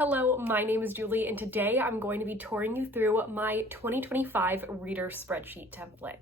Hello, my name is Julie, and today I'm going to be touring you through my 2025 reader spreadsheet template.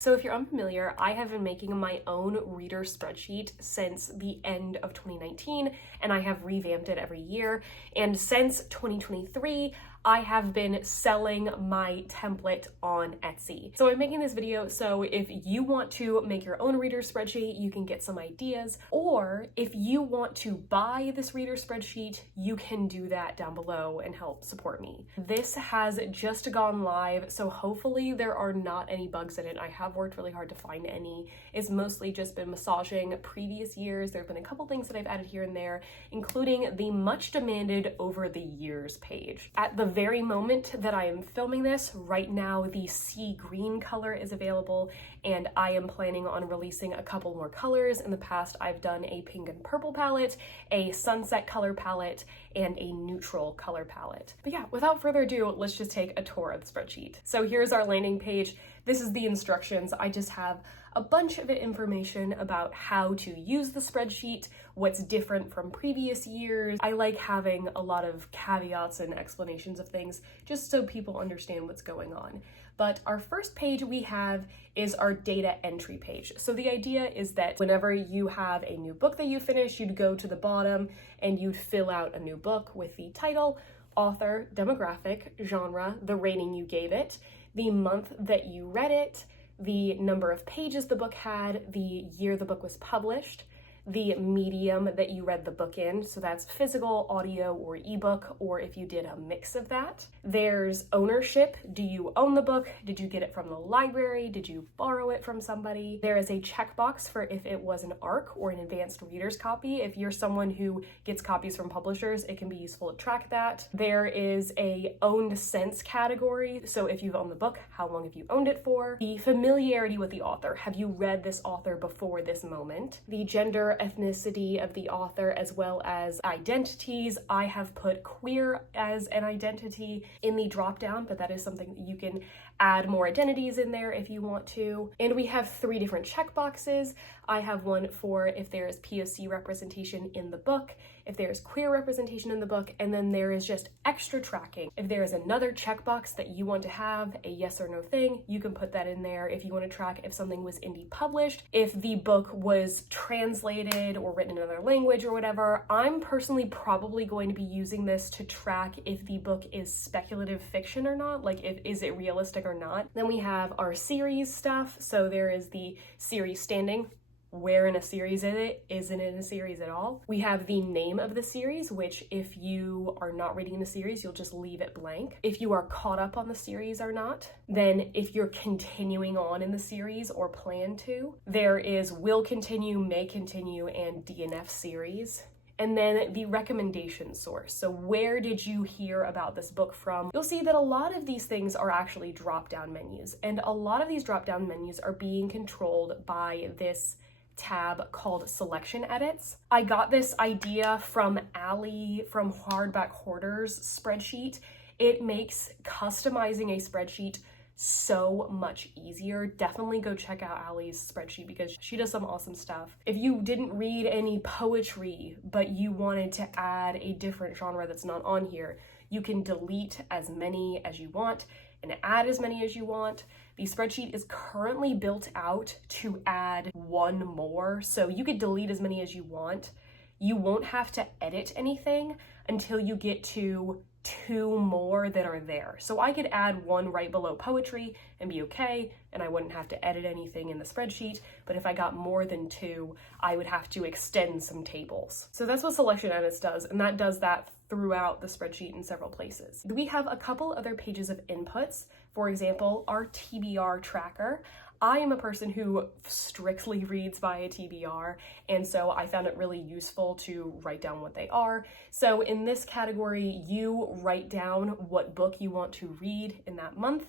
So if you're unfamiliar, I have been making my own reader spreadsheet since the end of 2019, and I have revamped it every year. And since 2023, I have been selling my template on Etsy. So I'm making this video so if you want to make your own reader spreadsheet, you can get some ideas, or if you want to buy this reader spreadsheet, you can do that down below and help support me. This has just gone live, so hopefully there are not any bugs in it. I have worked really hard to find any. It's mostly just been massaging previous years. There have been a couple things that I've added here and there, including the much demanded over the years page. At the very moment that I am filming this, right now the sea green color is available, and I am planning on releasing a couple more colors. In the past, I've done a pink and purple palette, a sunset color palette, and a neutral color palette. But yeah, without further ado, let's just take a tour of the spreadsheet. So here's our landing page. This is the instructions. I just have a bunch of information about how to use the spreadsheet, what's different from previous years. I like having a lot of caveats and explanations of things just so people understand what's going on. But our first page we have is our data entry page. So the idea is that whenever you have a new book that you finish, you'd go to the bottom and you'd fill out a new book with the title, author, demographic, genre, the rating you gave it, the month that you read it, the number of pages the book had, the year the book was published, the medium that you read the book in, so that's physical, audio, or ebook, or if you did a mix of that. There's ownership. Do you own the book? Did you get it from the library? Did you borrow it from somebody? There is a checkbox for if it was an ARC or an advanced reader's copy. If you're someone who gets copies from publishers, it can be useful to track that. There is a owned since category, so if you've owned the book, how long have you owned it for? The familiarity with the author. Have you read this author before this moment? The gender, ethnicity of the author, as well as identities. I have put queer as an identity in the drop down, but that is something that you can add more identities in there if you want to. And we have 3 different checkboxes. I have one for if there is POC representation in the book, if there is queer representation in the book, and then there is just extra tracking. If there is another checkbox that you want to have, a yes or no thing, you can put that in there if you want to track if something was indie published, if the book was translated or written in another language or whatever. I'm personally probably going to be using this to track if the book is speculative fiction or not, like is it realistic or not. Then we have our series stuff. So there is the series standing. Where in a series is it? Isn't it a series at all? We have the name of the series, which if you are not reading the series, you'll just leave it blank. If you are caught up on the series or not, then if you're continuing on in the series or plan to, there is will continue, may continue, and DNF series. And then the recommendation source. So where did you hear about this book from? You'll see that a lot of these things are actually drop-down menus, and a lot of these drop-down menus are being controlled by this tab called selection edits. I got this idea from Allie from Hardback Hoarders spreadsheet. It makes customizing a spreadsheet so much easier. Definitely go check out Allie's spreadsheet because she does some awesome stuff. If you didn't read any poetry, but you wanted to add a different genre that's not on here, you can delete as many as you want and add as many as you want. The spreadsheet is currently built out to add 1 more, so you could delete as many as you want. You won't have to edit anything until you get to 2 more that are there. So I could add 1 right below poetry and be okay, and I wouldn't have to edit anything in the spreadsheet. But if I got more than 2, I would have to extend some tables. So that's what selection edits does, and that does that throughout the spreadsheet in several places. We have a couple other pages of inputs. For example, our TBR tracker. I am a person who strictly reads via TBR, and so I found it really useful to write down what they are. So in this category, you write down what book you want to read in that month,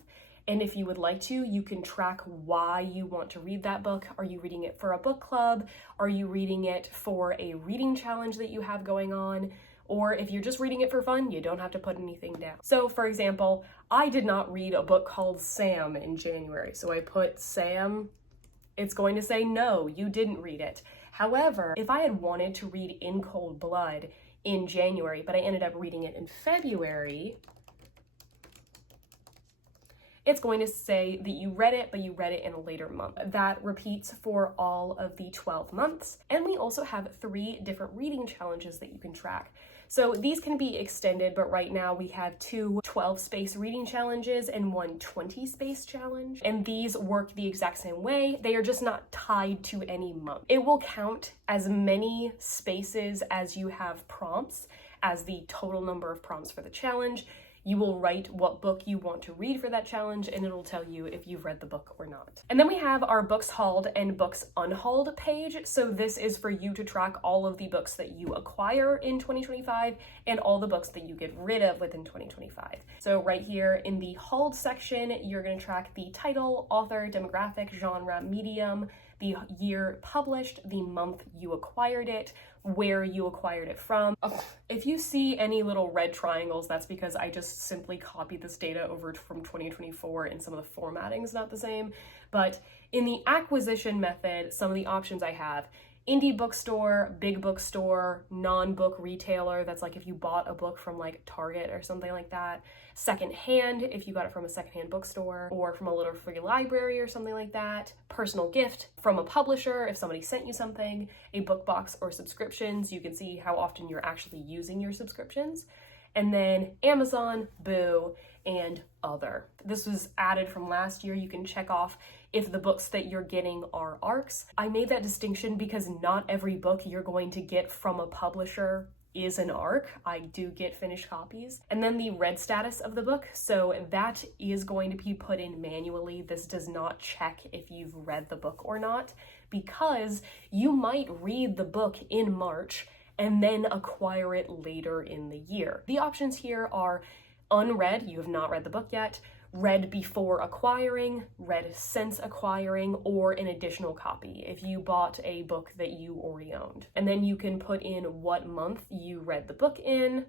and if you would like to, you can track why you want to read that book. Are you reading it for a book club? Are you reading it for a reading challenge that you have going on? Or if you're just reading it for fun, you don't have to put anything down. So for example, I did not read a book called Sam in January. So I put Sam, it's going to say, no, you didn't read it. However, if I had wanted to read In Cold Blood in January, but I ended up reading it in February, it's going to say that you read it, but you read it in a later month. That repeats for all of the 12 months. And we also have 3 different reading challenges that you can track. So these can be extended, but right now we have 2 12-space reading challenges and 1 20-space challenge. And these work the exact same way. They are just not tied to any month. It will count as many spaces as you have prompts as the total number of prompts for the challenge. You will write what book you want to read for that challenge, and it'll tell you if you've read the book or not. And then we have our books hauled and books unhauled page. So this is for you to track all of the books that you acquire in 2025 and all the books that you get rid of within 2025. So right here in the hauled section, you're going to track the title, author, demographic, genre, medium, the year published, the month you acquired it, where you acquired it from. If you see any little red triangles, that's because I just simply copied this data over from 2024 and some of the formatting is not the same. But in the acquisition method, some of the options I have: indie bookstore, big bookstore, non-book retailer, that's like if you bought a book from like Target or something like that, secondhand, if you got it from a secondhand bookstore or from a little free library or something like that, personal gift from a publisher, if somebody sent you something, a book box or subscriptions, you can see how often you're actually using your subscriptions, and then Amazon, Boo, and other. This was added from last year. You can check off if the books that you're getting are ARCs. I made that distinction because not every book you're going to get from a publisher is an ARC. I do get finished copies. And then the read status of the book. So that is going to be put in manually. This does not check if you've read the book or not, because you might read the book in March and then acquire it later in the year. The options here are unread, you have not read the book yet, read before acquiring, read since acquiring, or an additional copy if you bought a book that you already owned. And then you can put in what month you read the book in.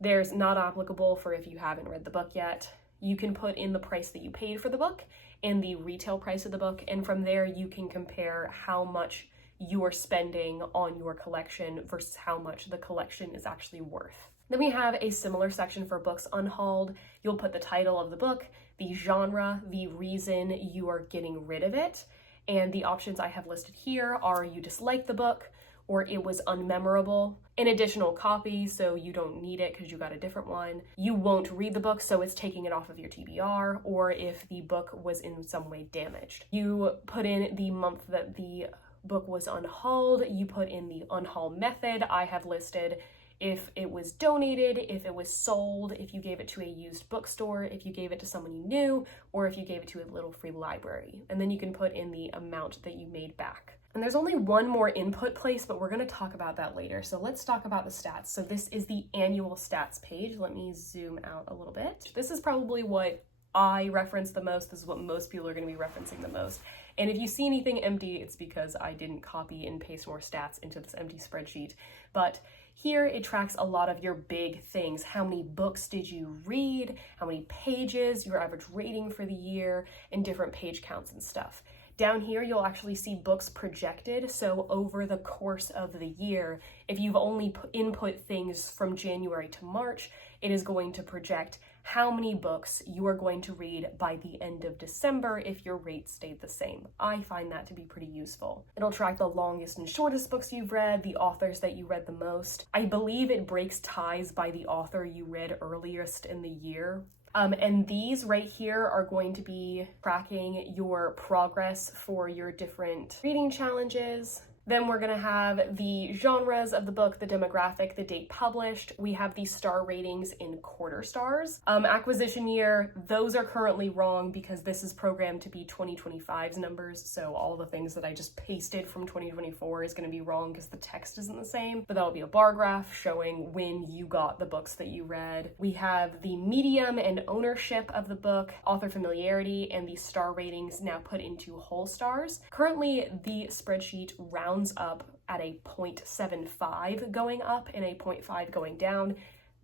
There's not applicable for if you haven't read the book yet. You can put in the price that you paid for the book and the retail price of the book, and from there you can compare how much you are spending on your collection versus how much the collection is actually worth. Then we have a similar section for books unhauled. You'll put the title of the book, the genre, the reason you are getting rid of it, and the options I have listed here are you disliked the book, or it was unmemorable, an additional copy, so you don't need it because you got a different one, you won't read the book, so it's taking it off of your TBR, or if the book was in some way damaged. You put in the month that the book was unhauled, you put in the unhaul method. I have listed if it was donated, if it was sold, if you gave it to a used bookstore, if you gave it to someone you knew, or if you gave it to a little free library. And then you can put in the amount that you made back. And there's only one more input place, but we're going to talk about that later. So let's talk about the stats. So this is the annual stats page. Let me zoom out a little bit. This is probably what I reference the most. This is what most people are going to be referencing the most. And if you see anything empty, it's because I didn't copy and paste more stats into this empty spreadsheet. But here it tracks a lot of your big things. How many books did you read? How many pages, your average rating for the year, and different page counts and stuff. Down here, you'll actually see books projected. So over the course of the year, if you've only input things from January to March, it is going to project how many books you are going to read by the end of December if your rate stayed the same. I find that to be pretty useful. It'll track the longest and shortest books you've read, the authors that you read the most. I believe it breaks ties by the author you read earliest in the year. And these right here are going to be tracking your progress for your different reading challenges. Then we're gonna have the genres of the book, the demographic, the date published. We have the star ratings in quarter stars. Acquisition year, those are currently wrong because this is programmed to be 2025's numbers. So all the things that I just pasted from 2024 is gonna be wrong because the text isn't the same, but that'll be a bar graph showing when you got the books that you read. We have the medium and ownership of the book, author familiarity, and the star ratings now put into whole stars. Currently, the spreadsheet rounds up at a 0.75 going up and a 0.5 going down.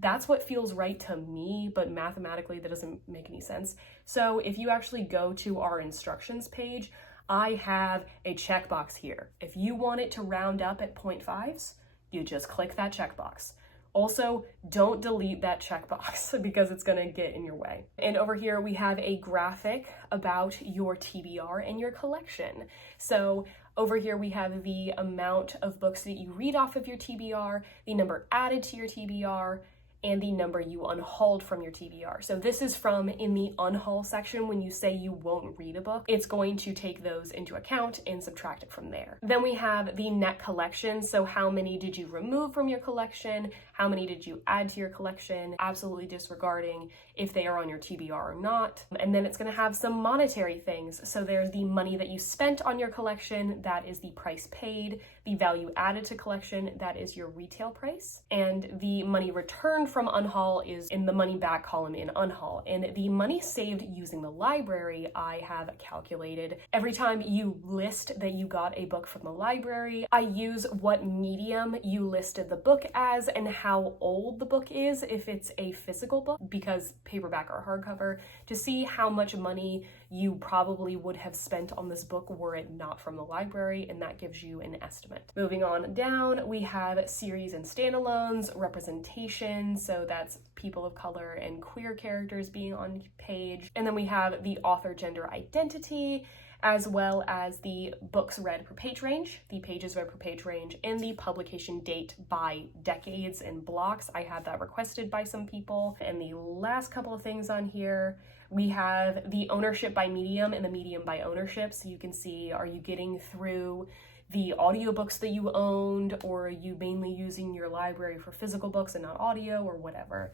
That's what feels right to me, but mathematically that doesn't make any sense. So if you actually go to our instructions page, I have a checkbox here. If you want it to round up at 0.5s, you just click that checkbox. Also, don't delete that checkbox because it's gonna get in your way. And over here, we have a graphic about your TBR and your collection. So over here, we have the amount of books that you read off of your TBR, the number added to your TBR, and the number you unhauled from your TBR. So this is from in the unhaul section. When you say you won't read a book, it's going to take those into account and subtract it from there. Then we have the net collection. So how many did you remove from your collection? How many did you add to your collection? Absolutely disregarding if they are on your TBR or not. And then it's gonna have some monetary things. So there's the money that you spent on your collection, that is the price paid. The value added to collection, that is your retail price. And the money returned from unhaul is in the money back column in unhaul. And the money saved using the library, I have calculated. Every time you list that you got a book from the library, I use what medium you listed the book as and how old the book is, if it's a physical book, because paperback or hardcover, to see how much money you probably would have spent on this book were it not from the library, and that gives you an estimate. Moving on down, we have series and standalones, representation, so that's people of color and queer characters being on page. And then we have the author gender identity, as well as the books read per page range, the pages read per page range, and the publication date by decades and blocks. I had that requested by some people. And the last couple of things on here, we have the ownership by medium and the medium by ownership. So you can see, are you getting through the audiobooks that you owned, or are you mainly using your library for physical books and not audio, or whatever?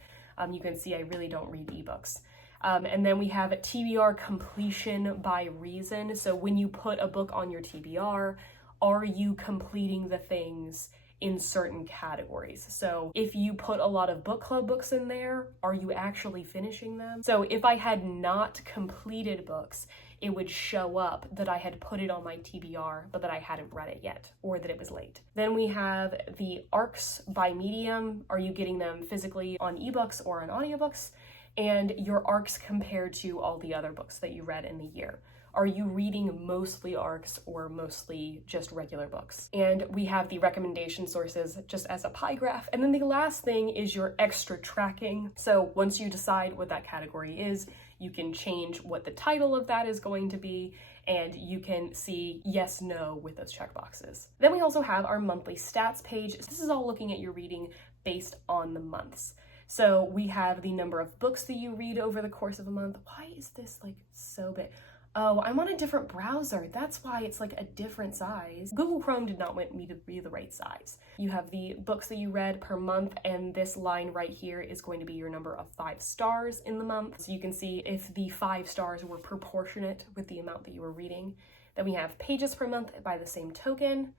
You can see I really don't read ebooks. And then we have TBR completion by reason. So when you put a book on your TBR, are you completing the things in certain categories? So if you put a lot of book club books in there, are you actually finishing them? So if I had not completed books, it would show up that I had put it on my TBR, but that I hadn't read it yet, or that it was late. Then we have the ARCs by medium. Are you getting them physically on ebooks or on audiobooks? And your ARCs compared to all the other books that you read in the year. Are you reading mostly ARCs or mostly just regular books? And we have the recommendation sources just as a pie graph. And then the last thing is your extra tracking. So once you decide what that category is, you can change what the title of that is going to be, and you can see yes, no with those checkboxes. Then we also have our monthly stats page. This is all looking at your reading based on the months. So we have the number of books that you read over the course of a month. Why is this like so big? Oh, I'm on a different browser. That's why it's like a different size. Google Chrome did not want me to be the right size. You have the books that you read per month, and this line right here is going to be your number of 5 stars in the month. So you can see if the 5 stars were proportionate with the amount that you were reading. Then we have pages per month by the same token.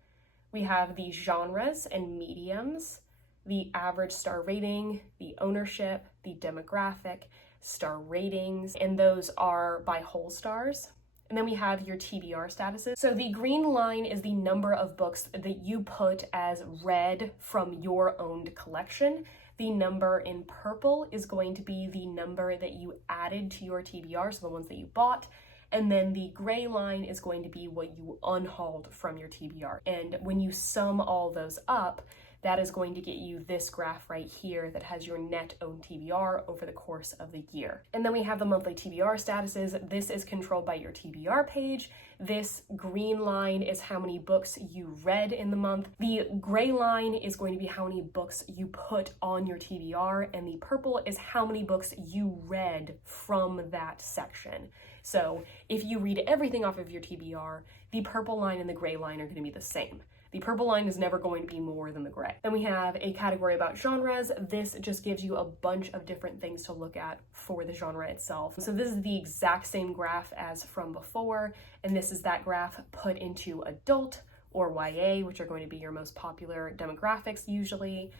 We have the genres and mediums, the average star rating, the ownership, the demographic, star ratings, and those are by whole stars. And then we have your TBR statuses. So the green line is the number of books that you put as read from your owned collection. The number in purple is going to be the number that you added to your TBR, so the ones that you bought. And then the gray line is going to be what you unhauled from your TBR. And when you sum all those up, that is going to get you this graph right here that has your net owned TBR over the course of the year. And then we have the monthly TBR statuses. This is controlled by your TBR page. This green line is how many books you read in the month. The gray line is going to be how many books you put on your TBR, and the purple is how many books you read from that section. So if you read everything off of your TBR, the purple line and the gray line are going to be the same. The purple line is never going to be more than the gray. Then we have a category about genres. This just gives you a bunch of different things to look at for the genre itself. So this is the exact same graph as from before, and this is that graph put into adult or YA, which are going to be your most popular demographics usually.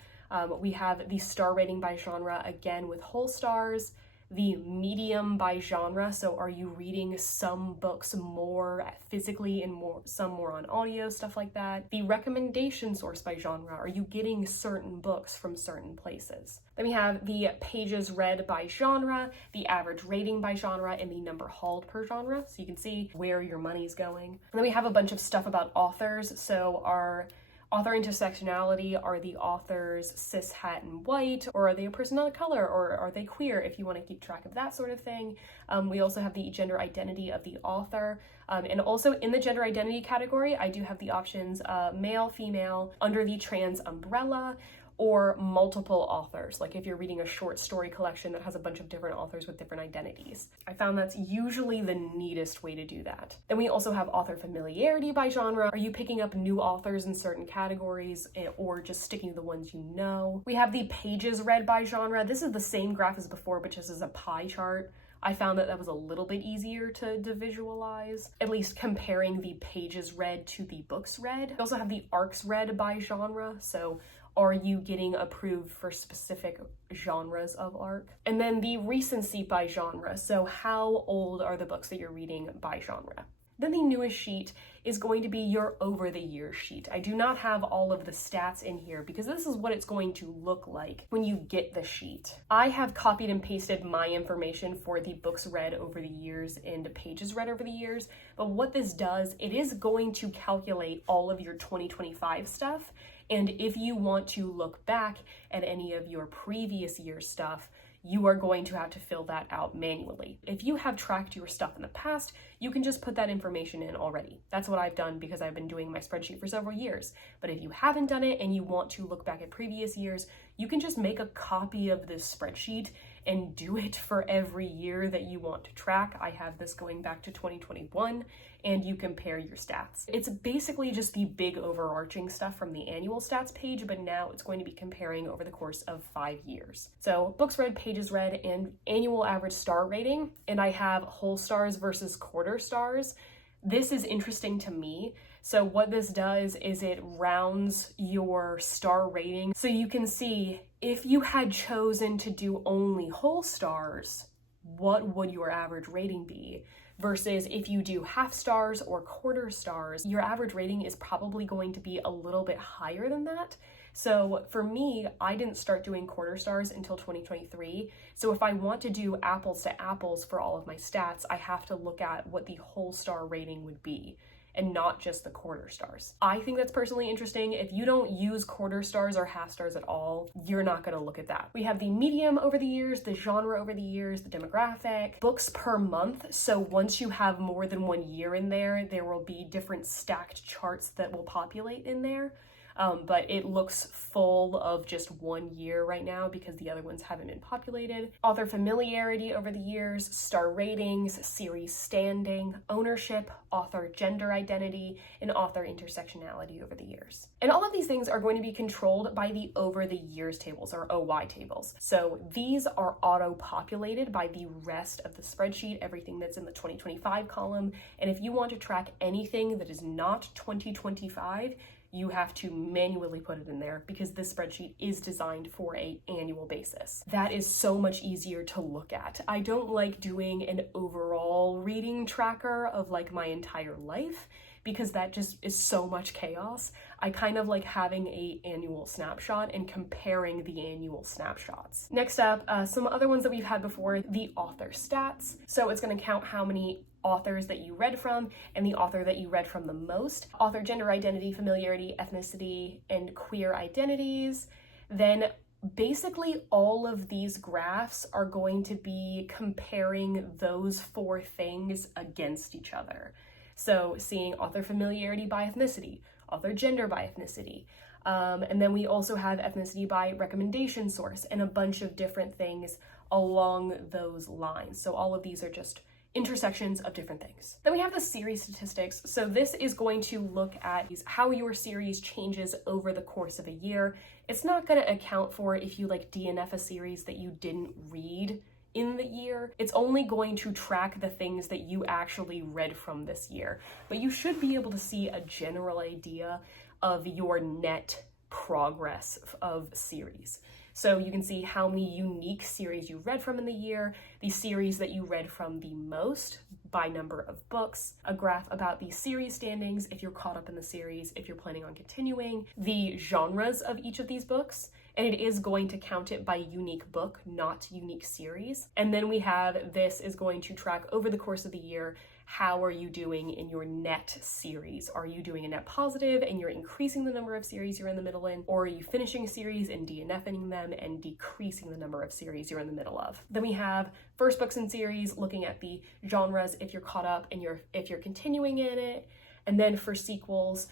We have the star rating by genre, again with whole stars, the medium by genre. So are you reading some books more physically and some more on audio, stuff like that. The recommendation source by genre. Are you getting certain books from certain places? Then we have the pages read by genre, the average rating by genre, and the number hauled per genre. So you can see where your money's going. And then we have a bunch of stuff about authors. So our author intersectionality, are the authors cis, het, and white, or are they a person of color, or are they queer, if you want to keep track of that sort of thing. We also have the gender identity of the author, and also in the gender identity category, I do have the options male, female, under the trans umbrella, or multiple authors, like if you're reading a short story collection that has a bunch of different authors with different identities. I found that's usually the neatest way to do that. Then we also have author familiarity by genre. Are you picking up new authors in certain categories or just sticking to the ones you know? We have the pages read by genre. This is the same graph as before, but just as a pie chart. I found that was a little bit easier to visualize, at least comparing the pages read to the books read. We also have the arcs read by genre, so are you getting approved for specific genres of arc? And then the recency by genre, so how old are the books that you're reading by genre? Then the newest sheet is going to be your over the years sheet. I do not have all of the stats in here because this is what it's going to look like when you get the sheet. I have copied and pasted my information for the books read over the years and pages read over the years, but what this does, it is going to calculate all of your 2025 stuff. And if you want to look back at any of your previous year's stuff, you are going to have to fill that out manually. If you have tracked your stuff in the past, you can just put that information in already. That's what I've done because I've been doing my spreadsheet for several years. But if you haven't done it and you want to look back at previous years, you can just make a copy of this spreadsheet and do it for every year that you want to track. I have this going back to 2021, and you compare your stats. It's basically just the big overarching stuff from the annual stats page, but now it's going to be comparing over the course of 5 years. So books read, pages read, and annual average star rating, and I have whole stars versus quarter stars. This is interesting to me. So what this does is it rounds your star rating. So you can see if you had chosen to do only whole stars, what would your average rating be? Versus if you do half stars or quarter stars, your average rating is probably going to be a little bit higher than that. So for me, I didn't start doing quarter stars until 2023. So if I want to do apples to apples for all of my stats, I have to look at what the whole star rating would be, and not just the quarter stars. I think that's personally interesting. If you don't use quarter stars or half stars at all, you're not gonna look at that. We have the medium over the years, the genre over the years, the demographic, books per month. So once you have more than 1 year in there, there will be different stacked charts that will populate in there. But it looks full of just 1 year right now because the other ones haven't been populated. Author familiarity over the years, star ratings, series standing, ownership, author gender identity, and author intersectionality over the years. And all of these things are going to be controlled by the over the years tables, or OY tables. So these are auto-populated by the rest of the spreadsheet, everything that's in the 2025 column. And if you want to track anything that is not 2025, you have to manually put it in there because this spreadsheet is designed for an annual basis. That is so much easier to look at. I don't like doing an overall reading tracker of like my entire life because that just is so much chaos. I kind of like having an annual snapshot and comparing the annual snapshots. Next up, some other ones that we've had before, the author stats. So it's going to count how many authors that you read from and the author that you read from the most. Author gender identity, familiarity, ethnicity, and queer identities. Then basically all of these graphs are going to be comparing those 4 things against each other. So seeing author familiarity by ethnicity, author gender by ethnicity, and then we also have ethnicity by recommendation source and a bunch of different things along those lines. So all of these are just intersections of different things. Then we have the series statistics. So this is going to look at how your series changes over the course of a year. It's not going to account for if you like DNF a series that you didn't read in the year. It's only going to track the things that you actually read from this year. But you should be able to see a general idea of your net progress of series. So you can see how many unique series you read from in the year, the series that you read from the most by number of books, a graph about the series standings, if you're caught up in the series, if you're planning on continuing, the genres of each of these books, and it is going to count it by unique book, not unique series. And then we have, this is going to track over the course of the year, how are you doing in your net series? Are you doing a net positive and you're increasing the number of series you're in the middle in? Or are you finishing a series and DNFing them and decreasing the number of series you're in the middle of? Then we have first books in series, looking at the genres if you're caught up and if you're continuing in it. And then for sequels,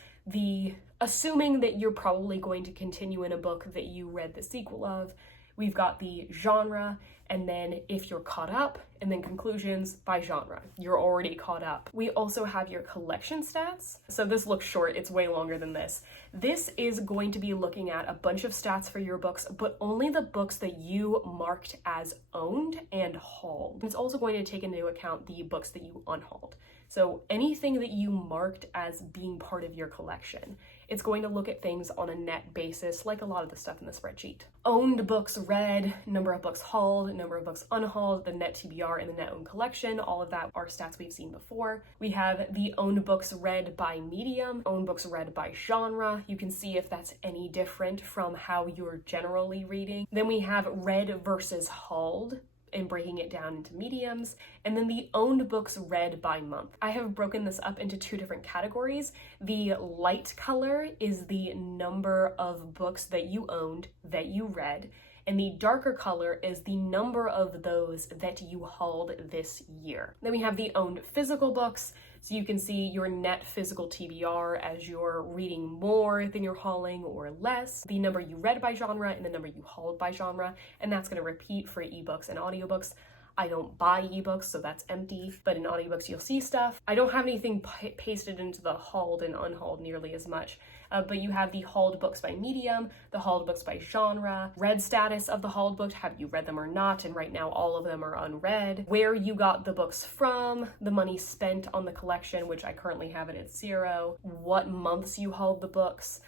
assuming that you're probably going to continue in a book that you read the sequel of, we've got the genre, and then if you're caught up, and then conclusions by genre. You're already caught up. We also have your collection stats. So this looks short, it's way longer than this. This is going to be looking at a bunch of stats for your books, but only the books that you marked as owned and hauled. It's also going to take into account the books that you unhauled. So anything that you marked as being part of your collection, it's going to look at things on a net basis, like a lot of the stuff in the spreadsheet. Owned books read, number of books hauled, number of books unhauled, the net TBR and the net owned collection, all of that are stats we've seen before. We have the owned books read by medium, owned books read by genre. You can see if that's any different from how you're generally reading. Then we have read versus hauled, and breaking it down into mediums, and then the owned books read by month. I have broken this up into two different categories. The light color is the number of books that you owned, that you read, and the darker color is the number of those that you hauled this year. Then we have the owned physical books, so you can see your net physical TBR as you're reading more than you're hauling or less, the number you read by genre and the number you hauled by genre, and that's going to repeat for ebooks and audiobooks. I don't buy ebooks, so that's empty, but in audiobooks you'll see stuff. I don't have anything pasted into the hauled and unhauled nearly as much, but you have the hauled books by medium, the hauled books by genre, read status of the hauled book, have you read them or not, and right now all of them are unread, where you got the books from, the money spent on the collection, which I currently have it at 0, what months you hauled the books,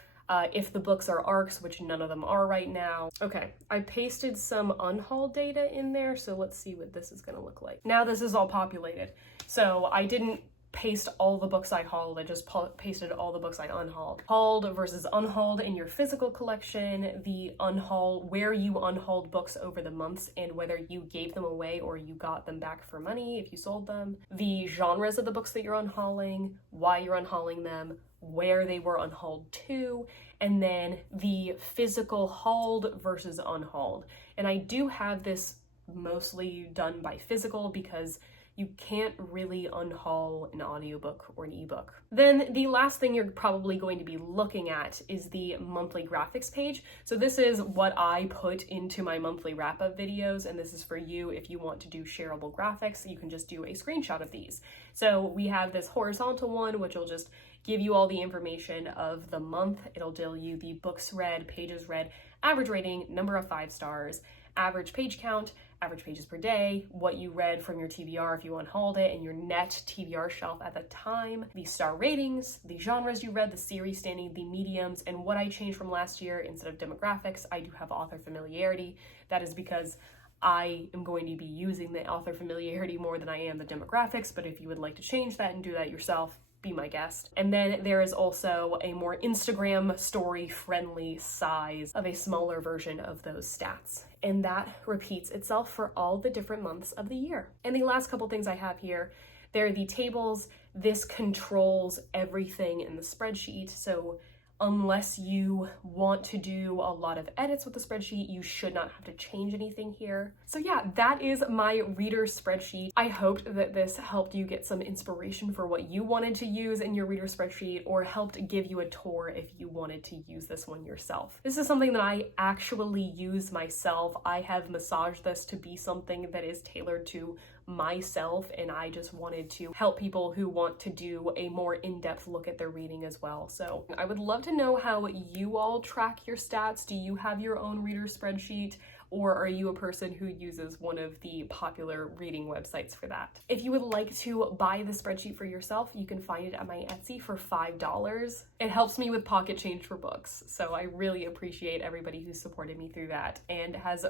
if the books are ARCs, which none of them are right now. Okay, I pasted some unhauled data in there, so let's see what this is gonna look like. Now this is all populated. So I didn't paste all the books I hauled, I just pasted all the books I unhauled. Hauled versus unhauled in your physical collection, the unhaul, where you unhauled books over the months and whether you gave them away or you got them back for money if you sold them, the genres of the books that you're unhauling, why you're unhauling them, where they were unhauled to, and then the physical hauled versus unhauled. And I do have this mostly done by physical because you can't really unhaul an audiobook or an ebook. Then the last thing you're probably going to be looking at is the monthly graphics page. So this is what I put into my monthly wrap-up videos, and this is for you if you want to do shareable graphics. You can just do a screenshot of these. So we have this horizontal one, which will just give you all the information of the month. It'll tell you the books read, pages read, average rating, number of 5 stars, average page count, average pages per day, what you read from your TBR if you unhauled it, and your net TBR shelf at the time, the star ratings, the genres you read, the series standing, the mediums, and what I changed from last year. Instead of demographics, I do have author familiarity. That is because I am going to be using the author familiarity more than I am the demographics, but if you would like to change that and do that yourself, be my guest. And then there is also a more Instagram story friendly size of a smaller version of those stats. And that repeats itself for all the different months of the year. And the last couple things I have here, they're the tables. This controls everything in the spreadsheet. So unless you want to do a lot of edits with the spreadsheet, you should not have to change anything here. So yeah, that is my reader spreadsheet. I hoped that this helped you get some inspiration for what you wanted to use in your reader spreadsheet, or helped give you a tour if you wanted to use this one yourself. This is something that I actually use myself. I have massaged this to be something that is tailored to myself, and I just wanted to help people who want to do a more in-depth look at their reading as well. So I would love to know how you all track your stats. Do you have your own reader spreadsheet, or are you a person who uses one of the popular reading websites for that? If you would like to buy the spreadsheet for yourself, you can find it at my Etsy for $5. It helps me with pocket change for books, so I really appreciate everybody who supported me through that and has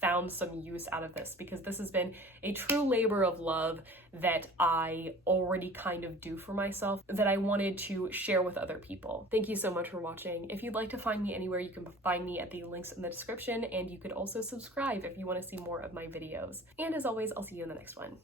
found some use out of this, because this has been a true labor of love that I already kind of do for myself that I wanted to share with other people. Thank you so much for watching. If you'd like to find me anywhere, you can find me at the links in the description, and you could also subscribe if you want to see more of my videos. And as always, I'll see you in the next one.